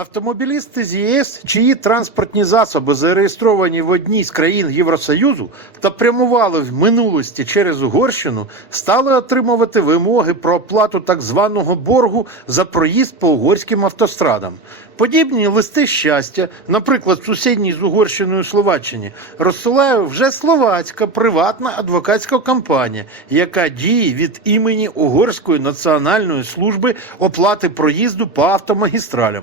Автомобілісти з ЄС, чиї транспортні засоби зареєстровані в одній з країн Євросоюзу та прямували в минулості через Угорщину, стали отримувати вимоги про оплату так званого боргу за проїзд по угорським автострадам. Подібні листи щастя, наприклад, в сусідній з Угорщиною Словаччині, розсилає вже словацька приватна адвокатська компанія, яка діє від імені Угорської національної служби оплати проїзду по автомагістралям.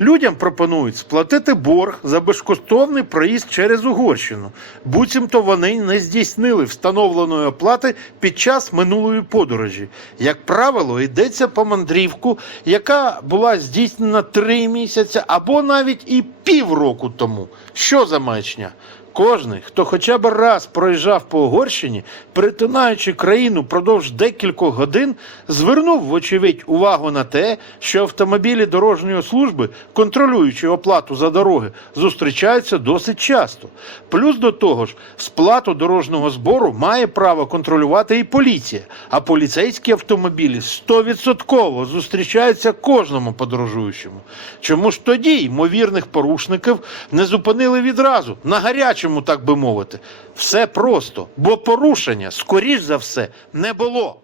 Людям пропонують сплатити борг за безкоштовний проїзд через Угорщину. Буцімто вони не здійснили встановленої оплати під час минулої подорожі. Як правило, йдеться по мандрівку, яка була здійснена три місяці або навіть і півроку тому. Що за маячня? Кожний, хто хоча б раз проїжджав по Угорщині, перетинаючи країну продовж декількох годин, звернув, вочевидь, увагу на те, що автомобілі дорожньої служби, контролюючи оплату за дороги, зустрічаються досить часто. Плюс до того ж, сплату дорожнього збору має право контролювати і поліція, а поліцейські автомобілі 100% зустрічаються кожному подорожуючому. Чому ж тоді ймовірних порушників не зупинили відразу, на гарячому, так би мовити? Все просто, бо порушення, скоріш за все, не було.